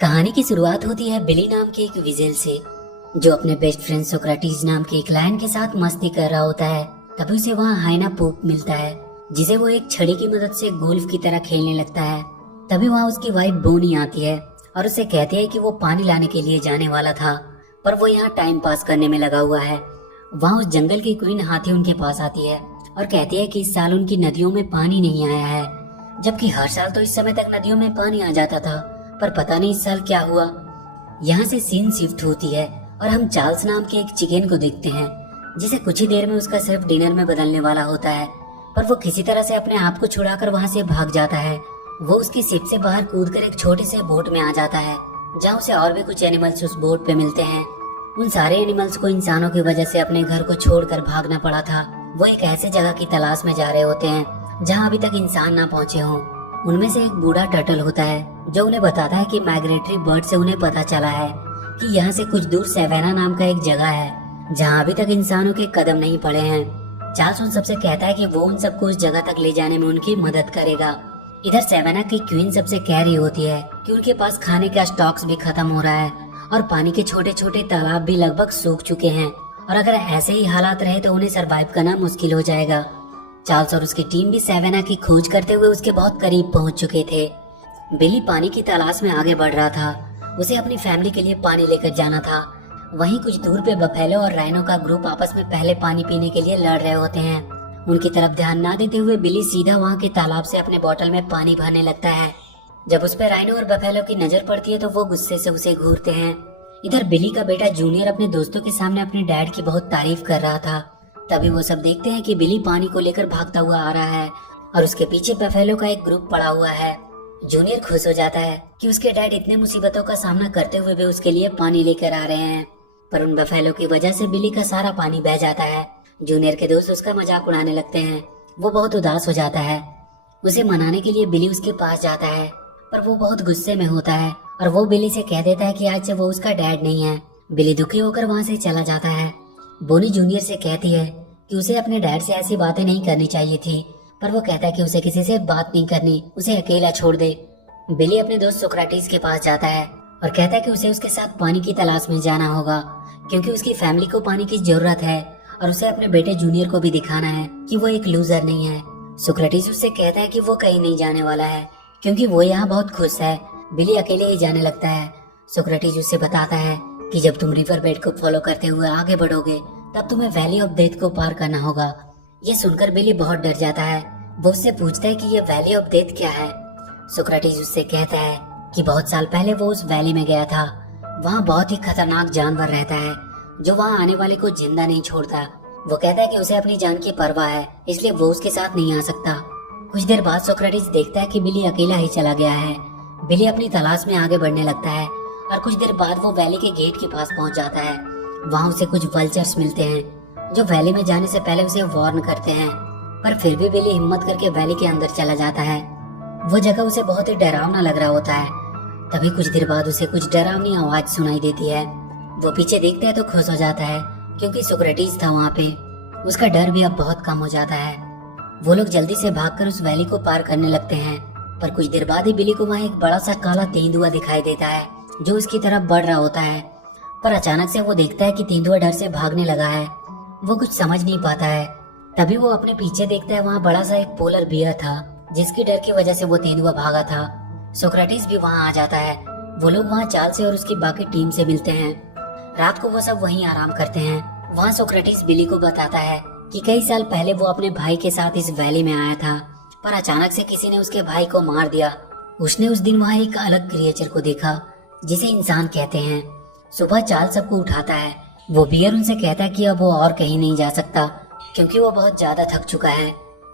कहानी की शुरुआत होती है बिली नाम के एक विजेल से, जो अपने बेस्ट फ्रेंड सोक्रेटिस नाम के एक लायन के साथ मस्ती कर रहा होता है। तभी उसे वहाँ हाइना पोप मिलता है, जिसे वो एक छड़ी की मदद से गोल्फ की तरह खेलने लगता है। तभी वहाँ उसकी वाइफ बोनी आती है और उसे कहती है कि वो पानी लाने के लिए जाने वाला था, पर वो यहाँ टाइम पास करने में लगा हुआ है। वहाँ उस जंगल की क्वीन हाथी उनके पास आती है और कहती है कि इस साल उनकी नदियों में पानी नहीं आया है, जबकि हर साल तो इस समय तक नदियों में पानी आ जाता था, पर पता नहीं इस साल क्या हुआ। यहाँ से सीन शिफ्ट होती है और हम चार्ल्स नाम के एक चिकन को देखते हैं, जिसे कुछ ही देर में उसका सिर्फ डिनर में बदलने वाला होता है, पर वो किसी तरह से अपने आप को छुड़ाकर वहाँ से भाग जाता है। वो उसकी शिप से बाहर कूदकर एक छोटे से बोट में आ जाता है, जहाँ उसे और भी कुछ एनिमल्स उस बोट पे मिलते हैं। उन सारे एनिमल्स को इंसानों की वजह से अपने घर को छोड़कर भागना पड़ा था। वो एक ऐसे जगह की तलाश में जा रहे होते हैं जहाँ अभी तक इंसान ना पहुँचे हों। उनमें से एक बूढ़ा टर्टल होता है जो उन्हें बताता है कि माइग्रेटरी बर्ड से उन्हें पता चला है कि यहाँ से कुछ दूर सेवेना नाम का एक जगह है जहाँ अभी तक इंसानों के कदम नहीं पड़े हैं। चार्ल्स उन सबसे कहता है कि वो उन सबको उस जगह तक ले जाने में उनकी मदद करेगा। इधर सेवेना की क्वीन सबसे कह रही होती है कि उनके पास खाने का स्टॉक्स भी खत्म हो रहा है और पानी के छोटे छोटे तालाब भी लगभग सूख चुके हैं, और अगर ऐसे ही हालात रहे तो उन्हें सरवाइव करना मुश्किल हो जाएगा। चार्ल्स और उसकी टीम भी सेवेना की खोज करते हुए उसके बहुत करीब पहुंच चुके थे। बिली पानी की तलाश में आगे बढ़ रहा था। उसे अपनी फैमिली के लिए पानी लेकर जाना था। वहीं कुछ दूर पे बफेलो और राइनो का ग्रुप आपस में पहले पानी पीने के लिए लड़ रहे होते हैं। उनकी तरफ ध्यान ना देते हुए बिली सीधा वहाँ के तालाब से अपने बोतल में पानी भरने लगता है। जब उस पर राइनो और बफेलो की नजर पड़ती है तो वो गुस्से से उसे घूरते हैं। इधर बिली का बेटा जूनियर अपने दोस्तों के सामने अपने डैड की बहुत तारीफ कर रहा था। तभी वो सब देखते हैं कि बिली पानी को लेकर भागता हुआ आ रहा है और उसके पीछे बफेलो का एक ग्रुप पड़ा हुआ है। जूनियर खुश हो जाता है कि उसके डैड इतने मुसीबतों का सामना करते हुए भी उसके लिए पानी लेकर आ रहे हैं, पर उन बफेलो की वजह से बिली का सारा पानी बह जाता है। जूनियर के दोस्त उसका मजाक उड़ाने लगते हैं। वो बहुत उदास हो जाता है। उसे मनाने के लिए बिली उसके पास जाता है, पर वो बहुत गुस्से में होता है और वो बिली से कह देता है कि आज से वो उसका डैड नहीं है। बिली दुखी होकर वहाँ से चला जाता है। बोनी जूनियर से कहती है कि उसे अपने डैड से ऐसी बातें नहीं करनी चाहिए थी, पर वो कहता है कि उसे किसी से बात नहीं करनी, उसे अकेला छोड़ दे। बिली अपने दोस्त सोक्रेटिस के पास जाता है और कहता है कि उसे उसके साथ पानी की तलाश में जाना होगा, क्योंकि उसकी फैमिली को पानी की जरूरत है और उसे अपने बेटे जूनियर को भी दिखाना है कि वो एक लूजर नहीं है। सोक्रेटिस उससे कहता है कि वो कहीं नहीं जाने वाला है, क्योंकि वो यहाँ बहुत खुश है। बिली अकेले ही जाने लगता है। सोक्रेटिस उससे बताता है कि जब तुम रिवर बेड को फॉलो करते हुए आगे बढ़ोगे तब तुम्हें वैली ऑफ डेथ को पार करना होगा। ये सुनकर बिली बहुत डर जाता है। वो उससे पूछता है कि ये वैली ऑफ डेथ क्या है। सोक्रेटिस उससे कहता है कि बहुत साल पहले वो उस वैली में गया था। वहाँ बहुत ही खतरनाक जानवर रहता है जो वहाँ आने वाले को जिंदा नहीं छोड़ता। वो कहता है कि उसे अपनी जान की परवाह है, इसलिए वो उसके साथ नहीं आ सकता। कुछ देर बाद सोक्रेटिस देखता है कि बिली अकेला ही चला गया है। बिली अपनी तलाश में आगे बढ़ने लगता है और कुछ देर बाद वो वैली के गेट के पास पहुंच जाता है। वहाँ उसे कुछ वल्चर्स मिलते हैं जो वैली में जाने से पहले उसे वार्न करते हैं, पर फिर भी बिली हिम्मत करके वैली के अंदर चला जाता है। वो जगह उसे बहुत ही डरावना लग रहा होता है। तभी कुछ देर बाद उसे कुछ डरावनी आवाज सुनाई देती है। वो पीछे देखता है तो खुश हो जाता है, क्योंकि सोक्रेटिस था वहाँ पे। उसका डर भी अब बहुत कम हो जाता है। वो लोग जल्दी से भागकर उस वैली को पार करने लगते हैं, पर कुछ देर बाद ही बिली को वहाँ एक बड़ा सा काला तेंदुआ दिखाई देता है जो उसकी तरफ बढ़ रहा होता है। पर अचानक से वो देखता है कि तेंदुआ डर से भागने लगा है। वो कुछ समझ नहीं पाता है। तभी वो अपने पीछे देखता है, वहाँ बड़ा सा एक पोलर बियर था जिसकी डर की वजह से वो तेंदुआ भागा था। सोक्रेटिस भी वहाँ आ जाता है। वो लोग वहाँ चार्ल्स से और उसकी बाकी टीम से मिलते हैं। रात को वो सब वहीं आराम करते हैं। वहाँ सोक्रेटिस बिली को बताता है कि कई साल पहले वो अपने भाई के साथ इस वैली में आया था, पर अचानक से किसी ने उसके भाई को मार दिया। उसने उस दिन वहाँ एक अलग क्रिएचर को देखा जिसे इंसान कहते हैं। सुबह चार्ल्स सबको उठाता है। वो बियर उनसे कहता है कि अब वो और कहीं नहीं जा सकता, क्योंकि वो बहुत ज्यादा थक चुका है।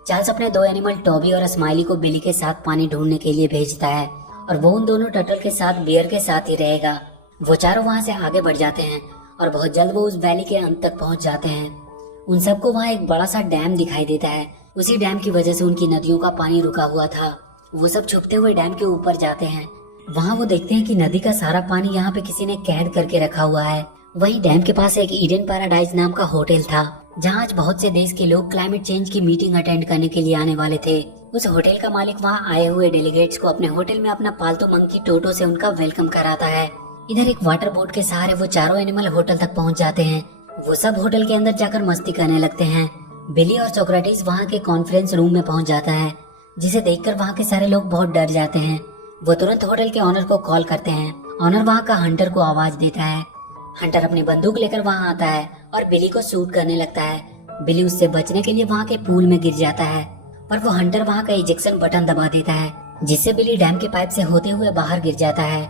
चार्ल्स अपने दो एनिमल टॉबी और स्माइली को बिली के साथ पानी ढूंढने के लिए भेजता है और वो उन दोनों टर्टल के साथ बियर के साथ ही रहेगा। वो चारों वहाँ से आगे बढ़ जाते हैं और बहुत जल्द वो उस वैली के अंत तक पहुँच जाते हैं। उन सबको वहाँ एक बड़ा सा डैम दिखाई देता है। उसी डैम की वजह से उनकी नदियों का पानी रुका हुआ था। वो सब छुपते हुए डैम के ऊपर जाते हैं। वहाँ वो देखते हैं कि नदी का सारा पानी यहाँ पे किसी ने कैद करके रखा हुआ है। वहीं डैम के पास एक ईडन पैराडाइज नाम का होटल था, जहाँ आज बहुत से देश के लोग क्लाइमेट चेंज की मीटिंग अटेंड करने के लिए आने वाले थे। उस होटल का मालिक वहाँ आए हुए डेलीगेट्स को अपने होटल में अपना पालतू मंकी टोटो से उनका वेलकम कराता है। इधर एक वाटर बोट के सहारे वो चारों एनिमल होटल तक पहुँच जाते हैं। वो सब होटल के अंदर जाकर मस्ती करने लगते हैं। बिली और सोक्रेटिस वहाँ के कॉन्फ्रेंस रूम में पहुँच जाता है, जिसे देखकर वहाँ के सारे लोग बहुत डर जाते हैं। वो तुरंत होटल के ऑनर को कॉल करते हैं। ऑनर वहाँ का हंटर को आवाज देता है। हंटर अपनी बंदूक लेकर वहाँ आता है और बिली को शूट करने लगता है। बिली उससे बचने के लिए वहाँ के पूल में गिर जाता है, पर वो हंटर वहाँ का इजेक्शन बटन दबा देता है, जिससे बिली डैम के पाइप से होते हुए बाहर गिर जाता है।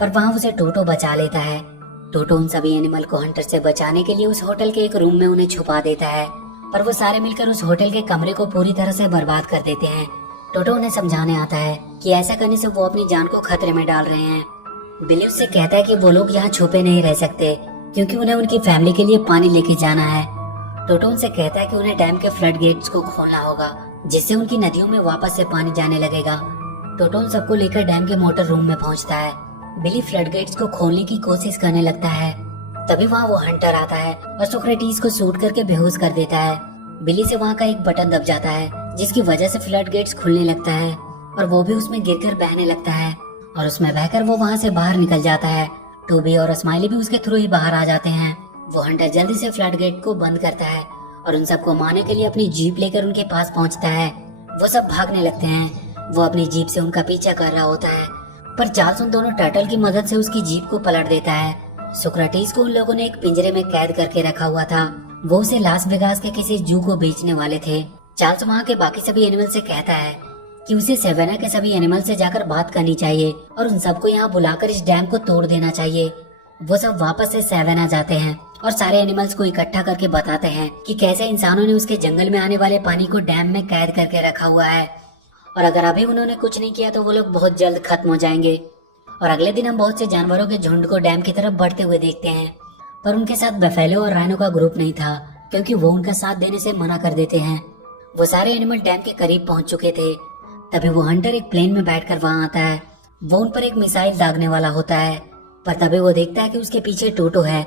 पर वहाँ उसे टोटो बचा लेता है। टोटो उन सभी एनिमल को हंटर से बचाने के लिए उस होटल के एक रूम में उन्हें छुपा देता है, पर वो सारे मिलकर उस होटल के कमरे को पूरी तरह से बर्बाद कर देते हैं। टोटो उन्हें समझाने आता है कि ऐसा करने से वो अपनी जान को खतरे में डाल रहे हैं। बिली उससे कहता है कि वो लोग यहाँ छुपे नहीं रह सकते, क्योंकि उन्हें उनकी फैमिली के लिए पानी लेके जाना है। टोटो उनसे कहता है कि उन्हें डैम के फ्लड गेट्स को खोलना होगा, जिससे उनकी नदियों में वापस से पानी जाने लगेगा। टोटो उन सबको लेकर डैम के मोटर रूम में पहुंचता है। बिली फ्लड गेट्स को खोलने की कोशिश करने लगता है। तभी वहाँ वो हंटर आता है और सोक्रेटिस को शूट करके बेहोश कर देता है। बिली से वहाँ का एक बटन दब जाता है, जिसकी वजह से फ्लड गेट्स खुलने लगता है और वो भी उसमें गिरकर बहने लगता है, और उसमें बहकर वो वहाँ से बाहर निकल जाता है। टोबी और स्माइली भी उसके थ्रू ही बाहर आ जाते हैं। वो हंटर जल्दी से फ्लड गेट को बंद करता है और उन सबको मारने के लिए अपनी जीप लेकर उनके पास पहुंचता है। वो सब भागने लगते हैं। वो अपनी जीप से उनका पीछा कर रहा होता है, पर चार्ल्स उन दोनों टर्टल की मदद से उसकी जीप को पलट देता है। सोक्रेटिस को उन लोगों ने एक पिंजरे में कैद करके रखा हुआ था। वो उसे लास वेगास के किसी जू को बेचने वाले थे। चार्ल्स वहाँ के बाकी सभी एनिमल से कहता है कि उसे सेवेना के सभी एनिमल से जाकर बात करनी चाहिए और उन सबको यहाँ बुलाकर इस डैम को तोड़ देना चाहिए। वो सब वापस से सेवेना जाते हैं और सारे एनिमल्स को इकट्ठा करके बताते हैं कि कैसे इंसानों ने उसके जंगल में आने वाले पानी को डैम में कैद करके रखा हुआ है, और अगर अभी उन्होंने कुछ नहीं किया तो वो लोग बहुत जल्द खत्म हो जाएंगे। और अगले दिन हम बहुत से जानवरों के झुंड को डैम की तरफ बढ़ते हुए देखते हैं, पर उनके साथ बफेलो और राइनो का ग्रुप नहीं था, क्योंकि वो उनका साथ देने से मना कर देते हैं। वो सारे एनिमल डैम के करीब पहुंच चुके थे। तभी वो हंटर एक प्लेन में बैठकर वहां आता है। वो उन पर एक मिसाइल दागने वाला होता है, पर तभी वो देखता है कि उसके पीछे टोटो है।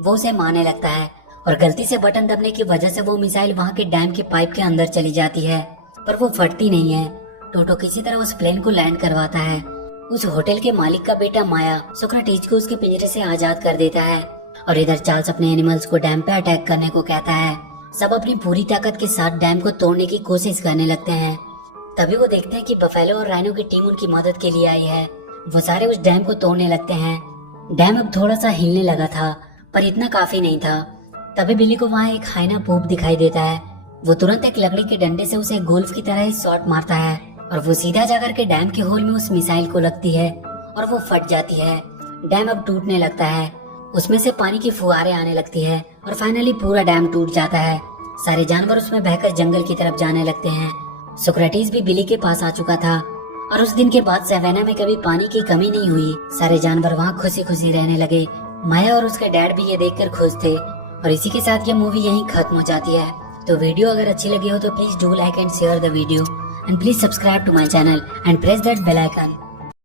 वो उसे मारने लगता है और गलती से बटन दबने की वजह से वो मिसाइल वहाँ के डैम के पाइप के अंदर चली जाती है, पर वो फटती नहीं है। टोटो किसी तरह उस प्लेन को लैंड करवाता है। उस होटल के मालिक का बेटा माया सोक्रेटिस को उसके पिंजरे से आजाद कर देता है, और इधर चार्ल्स अपने एनिमल्स को डैम पे अटैक करने को कहता है। सब अपनी पूरी ताकत के साथ डैम को तोड़ने की कोशिश करने लगते हैं। तभी वो देखते हैं कि बफेलो और राइनो की टीम उनकी मदद के लिए आई है। वो सारे उस डैम को तोड़ने लगते हैं। डैम अब थोड़ा सा हिलने लगा था, पर इतना काफी नहीं था। तभी बिली को वहाँ एक हाइना पूप दिखाई देता है। वो तुरंत एक लकड़ी के डंडे से उसे गोल्फ की तरह ही शॉट मारता है, और वो सीधा जाकर के डैम के होल में उस मिसाइल को लगती है और वो फट जाती है। डैम अब टूटने लगता है। उसमें से पानी की फुहारें आने लगती है और फाइनली पूरा डैम टूट जाता है। सारे जानवर उसमें बहकर जंगल की तरफ जाने लगते हैं। सोक्रेटिस भी बिली के पास आ चुका था, और उस दिन के बाद सेवेना में कभी पानी की कमी नहीं हुई। सारे जानवर वहाँ खुशी खुशी रहने लगे। माया और उसके डैड भी ये देखकर खुश थे। और इसी के साथ ये मूवी यहीं खत्म हो जाती है। तो वीडियो अगर अच्छी लगी हो तो please do like and share the video, and please subscribe to my channel and press that bell icon.